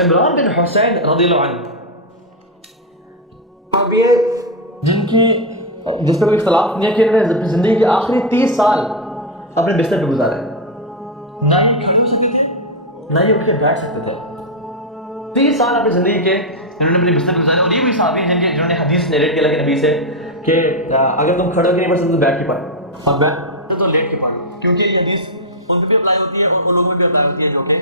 عمران بن حسین رضی اللہ عنہ، اب یہ جس پہ کوئی اختلاف نہیں ہے کہ انہوں نے اپنی زندگی کے آخری 30 سال اپنے بستر پہ گزارے، نہ یہ کھڑے ہو سکتے تھے نہ یہ اٹھ کے بیٹھ سکتے تھے. 30 سال اپنی زندگی کے انہوں نے اپنے بستر پہ گزارے. اور یہ بھی صحابی ہیں جنہوں نے حدیث نیریٹ کیا کہ نبی سے کہ اگر تم کھڑے ہو کے نہیں پڑھ سکتے تو بیٹھ کے پڑھ، اور بیٹھ تو لیٹ کے پڑھ، کیونکہ یہ حدیث ان پہ بھی اپلائی ہوتی ہے اور ان لوگوں پہ بھی اپلائی ہوتی ہے جو کہ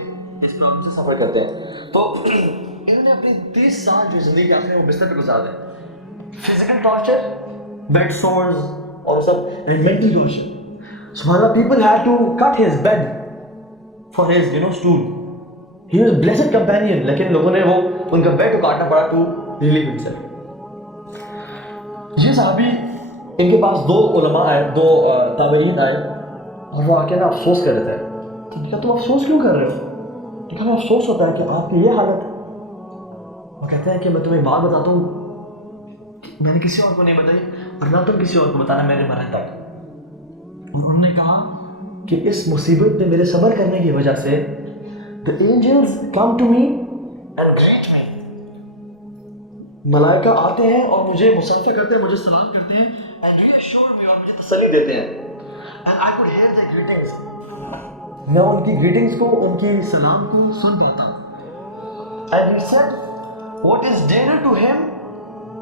اس پرابلم سے سفر کرتے ہیں. تو انہوں نے اپنی 30 سال جو زندگی کے آخر میں وہ بستر پہ گزار دیں. فزیکل ٹارچر، بیڈ سورز اور سب، اینڈ مینٹل ٹارچر. سبحان اللہ، people had to cut his bed for his stool. He was a blessed companion, لیکن لوگوں نے وہ ان کا بیڈ کو کاٹنا پڑا to relieve himself. یہ صحابی، ان کے پاس 2 علماء آئے، 2 تابعین آئے اور وہ آ کے نا افسوس کر رہے تھے. کہا تم افسوس کیوں کر رہے ہو؟ کہا ہمیں افسوس ہوتا ہے کہ آپ کی یہ حالت. وہ کہتے ہیں کہ میں تمہیں بات بتاتا ہوں، میں نے کسی اور کو نہیں بتائی اور نہ تم کسی اور کو بتانا میرے مرنے تک. انہوں نے کہا کہ اس مصیبت پہ میرے صبر کرنے کی وجہ سے the angels come to me and greet me. ملائکہ آتے ہیں اور مجھے مصافحہ کرتے ہیں، مجھے سلام کرتے ہیں and reassure me، اور مجھے تسلی دیتے ہیں. and I could hear their greetings. میں ان کی greetings کو، ان کی سلام کو سن پاتا ہوں. and he said what is dearer to him،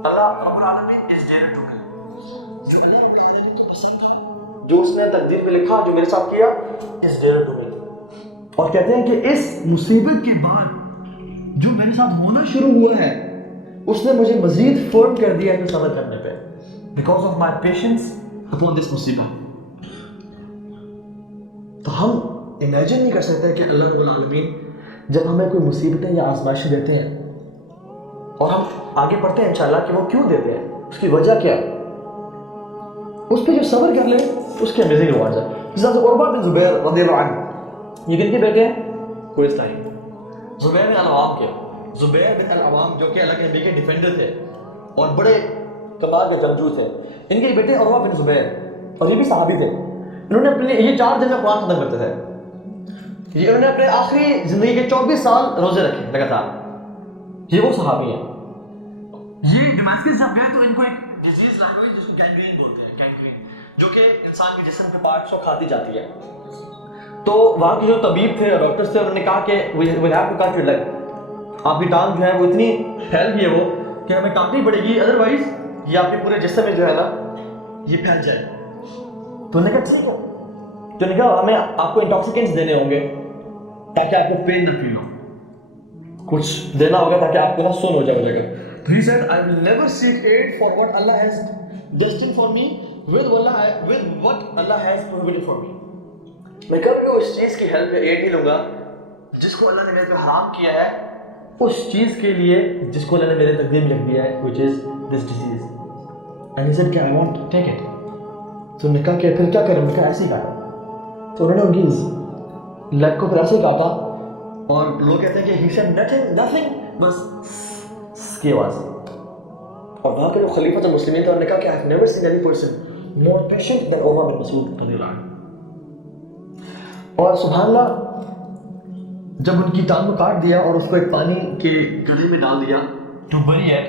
اللہ رب العالمین is dearer to me. جو اس نے تقدیر پہ لکھا، جو میرے ساتھ کیا is dearer to me. اور کہتے ہیں کہ اس مصیبت کے بعد جو میرے ساتھ ہونا شروع ہوا ہے اس نے مجھے مزید فرم کر دیا ہے صبر کرنے پہ، because of my patience upon this مصیبت. تو ہم امیجن نہیں کر سکتے کہ اللہ رب العالمین جب ہمیں کوئی مصیبتیں یا آزمائشیں دیتے ہیں اور ہم آگے پڑھتے ہیں انشاءاللہ کہ وہ کیوں دیتے ہیں، اس کی وجہ کیا ہے، اس پہ جو صبر کر لے اس کے امیزنگ ریوارڈ ہے. حضرت عروہ بن زبیر رضی اللہ عنہ، یہ کن کے بیٹے ہیں؟ کوئی اسلائی زبیر بن العوام کے. زبیر بن العوام جو کہ اللہ کے نبی کے ڈیفینڈر تھے اور بڑے کمال کے جنگجو تھے. ان کے بیٹے عروہ بن زبیر، اور یہ بھی صحابی تھے. انہوں نے اپنے یہ 4 دن میں قرآن ختم کرتے تھے. یہ انہوں نے اپنے آخری زندگی کے 24 سال روزے رکھے لگاتار. یہ وہ صحابی ہیں. یہ ڈیماسکس جب گئے تو ان کو ایک ڈیزیز لائی ہوئی جس کو گینگرین بولتے ہیں، گینگرین، جو کہ انسان کے جسم کے پارٹس کو کھاتی جاتی ہے. تو وہاں کے جو طبیب تھے، ڈاکٹرز تھے، انہوں نے کہا کہ we'll have to cut your leg. آپ کی ٹانگ جو ہے وہ اتنی پھیل گئی ہے وہ کہ ہمیں کاٹنی پڑے گی، ادروائز یہ آپ کے پورے جسم میں جو ہے نا یہ پھیل جائے. تو انہوں نے کہا ٹھیک ہے. تو انہوں نے کہا ہمیں آپ کو انٹاکسیکینٹس دینے ہوں گے تاکہ آپ کو پین نہ فیل ہو، کچھ دینا ہوگا تاکہ آپ کو نا سن ہو جائے جگہ. تو he said I will never seek aid for what Allah has destined for me with what Allah has prohibited for me. میں کبھی اس چیز کی ہیلپ یا ایڈ نہیں لوں گا جس کو اللہ نے میرے پہ حرام کیا ہے، اس چیز کے لیے جس کو اللہ نے میرے تقدیر میں لکھ دیا ہے، which is this disease. And he said I won't take it. تو انہوں نے کہا کہ پھر کیا کریں؟ میں کہا ایسے ہی کاٹا. تو انہوں نے ان کی لیگ کو پھر ایسے ہی کاٹا، اور لوگ کہتے ہیں کہ he said nothing بس کی آواز. اور وہاں کے جو خلیفہ المسلمین تھے انہوں نے کہا کہ I have never seen any person more patient than عمر بن مسعود رضی اللہ عنہ. اور سبحان اللہ، جب ان کی ٹانگ کو کاٹ دیا اور اس کو ایک پانی کے گڑھے میں ڈال دیا ٹو بری اٹ،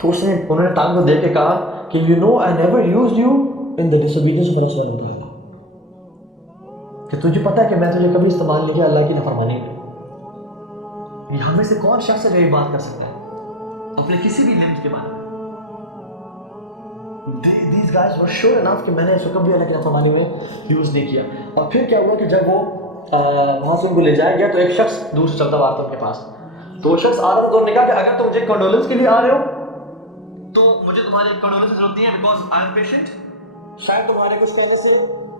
تو انہوں نے ٹانگ کو دیکھ کے کہا کہ you know I never used you in the disobedience of رسول اللہ، کہ تجھے پتہ ہے کہ میں تجھے کبھی استعمال نہیں کیا اللہ کی نافرمانی میں. یہ ہمیں سے کون شخص ہے جو یہ بات کر سکتا ہے اپنے کسی بھی لمٹ کے بارے میں؟ These guys were sure enough کہ میں نے اس کو کبھی اللہ کی نافرمانی میں یوز نہیں کیا. اور پھر کیا ہوا کہ جب وہ وہاں سے ان کو لے جایا گیا تو ایک شخص دور سے چلتا ہوا تھا ان کے پاس. تو وہ شخص آ رہا تھا، تو انہوں نے کہا کہ اگر تم مجھے کنڈولنس کے لیے آ رہے ہو تو مجھے تمہاری کنڈولنس کی ضرورت نہیں ہے، بیکاز آئی ایم پیشنٹ. شاید تمہارے کچھ کالر سے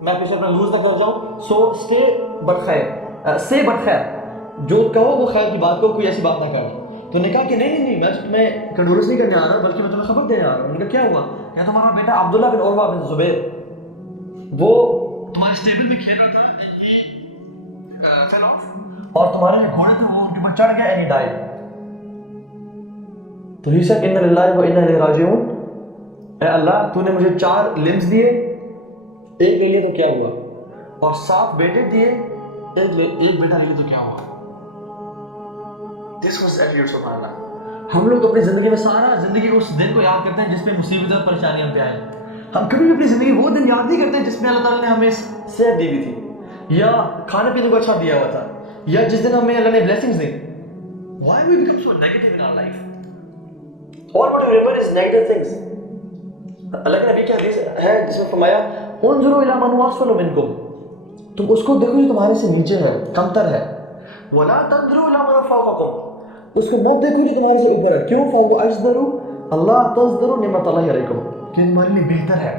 میں پیشنٹ میں لوز نہ کر جاؤں. سو اسٹے بٹ خیر، سے بٹ خیر، جو کہو وہ خیر کی بات کو، کوئی ایسی بات نہ کرنا. تو نے کہا کہ نہیں میں تمہیں کنڈولنس نہیں کرنے آ رہا بلکہ میں تمہیں خبر دینے آ رہا ہوں. انہوں نے کہا کیا ہوا؟ کہ تمہارا بیٹا عبداللہ بن عروہ بن زبیر وہ تمہارے اسٹیبل میں کھیل رہا تھا اور تمہارے جو گھوڑے تھے وہ ان کے اوپر چڑھ گئے and he died. تو he said اِنَّ لِلَّهِ وَإِنَّا إِلَيْهِ رَاجِعُونَ. اے اللہ تو نے مجھے 4 لمز دیے، ایک لے لیا تو کیا ہوا، اور 7 بیٹے دیے، ایک بیٹا لے لیا تو کیا ہوا. This was attitude سبحان اللہ. ہم لوگ تو اپنی زندگی میں سارا زندگی اس دن کو یاد کرتے ہیں جس میں مصیبتیں اور پریشانیاں ہم پہ آئیں. ہم کبھی بھی اپنی زندگی وہ دن یاد نہیں کرتے جس میں اللہ تعالیٰ نے ہمیں صحت دی ہوئی تھی یا کھانے پینے کو اچھا دیا ہوا تھا یا جس دن ہمیں اللہ نے blessings the. Why we become so negative in our life? All what we remember is negative things. اللہ کے نبی کی حدیث ہے جس میں فرمایا انظروا الی من هو اسفل منکم, تم اس کو دیکھو جو تمہارے سے نیچے ہے, کمتر ہے. ولا تنظروا الی من فوقکم, اس کو مت دیکھو جو تمہارے سے اوپر ہے. کیوں؟ فوق اجدروا اللہ تزدروا نعمت اللہ علیکم, کہ تمہارے لیے بہتر ہے.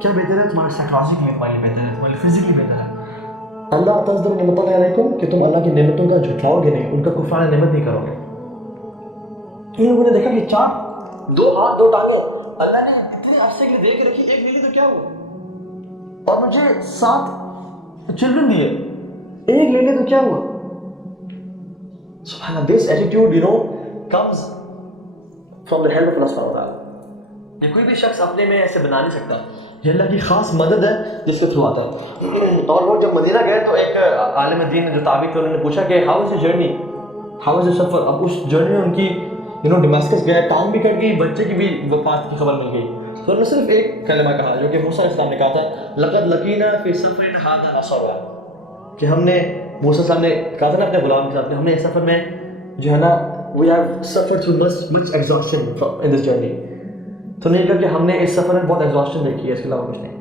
کیا بہتر ہے؟ تمہارے سائیکالوجیکلی تمہارے لیے بہتر ہے, تمہارے لیے فزیکلی بہتر ہے. اللہ تزدروا نعمت اللہ علیکم, کہ تم اللہ کی نعمتوں کا جھٹلاؤ گے نہیں, ان کا کفران نعمت نہیں کرو گے. ان لوگوں نے دیکھا کہ چار, دو ہاتھ دو ٹانگیں اللہ نے اتنے عرصے کے لیے دے کے رکھی, ایک ملی تو کیا ہوا, اور مجھے 7 چلڈرن دیے, ایک لے لے تو کیا ہوا. سبحان اللہ, this attitude comes from the help of Allah subhanahu wa ta'ala. یہ کوئی بھی شخص اپنے میں ایسے بنا نہیں سکتا, یہ اللہ کی خاص مدد ہے جس کے تھرو آتا ہے. اور وہ جب مدینہ گئے تو ایک عالم دین جو تابعی تھے انہوں نے پوچھا کہ how is the journey, how is the سفر. اب اس جرنی میں ان کی ڈماسکس گئے, ٹانگ بھی کٹ گئی, بچے کی بھی وفات کی خبر مل گئی. تو انہوں نے صرف ایک کلمہ کہا جو کہ موسیٰ علیہ السلام نے کہا تھا, لقد لقینا فی سفرنا ھذا نصبا, کہ ہم نے موسیٰ صاحب نے کہا تھا نا اپنے غلام کے ساتھ, ہم نے اس سفر میں جو ہے نا we have suffered through much exhaustion in this journey. تو نہیں کہا کہ ہم نے اس سفر میں بہت ایگزاسشن دیکھی ہے, اس کے علاوہ کچھ نہیں.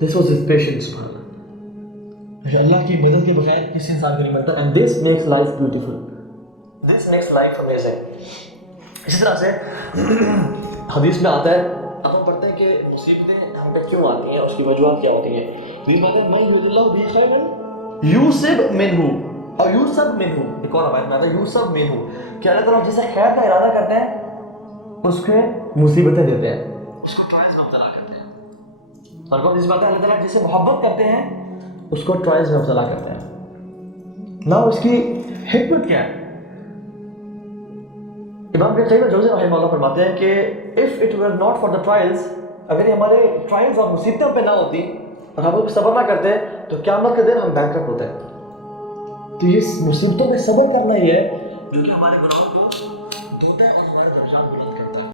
This was his patience, سبحان اللہ. اللہ کی مدد کے بغیر کسی انسان کو نہیں ملتا. And this makes life beautiful. This makes life amazing. اسی طرح سے حدیث میں آتا ہے, اب ہم پڑھتے ہیں کہ مصیبتیں ہم پہ کیوں آتی ہیں, اس کی وجوہات کیا ہوتی ہیں. حدیث میں آتا ہے من یرید اللہ بہ خیرا یوسب منہ اور یوسب منہ. ایک اور روایت میں آتا ہے یوسب منہ, کہ اللہ تعالیٰ جسے خیر کا ارادہ کرتے ہیں اس کو مصیبتیں دیتے ہیں, اس کو ٹرائلز میں مبتلا کرتے ہیں. اور کو جس بات ہے اللہ تعالیٰ جسے محبت کرتے ہیں اس کو ٹرائلز میں مبتلا کرتے ہیں. نہ اس کی حکمت کیا ہے. امام ابن قیم الجوزی رحمہ اللہ فرماتے ہیں کہ if it were not for the trials, اگر یہ ہمارے ٹرائلز اور مصیبتیں پہ نہ ہوتی اور ہم اس پہ صبر نہ کرتے تو قیامت کے دن ہم بینکرپٹ ہوتے ہیں. تو یہ مصیبتوں پہ صبر کرنا ہی ہے جو کہ ہمارے گناہوں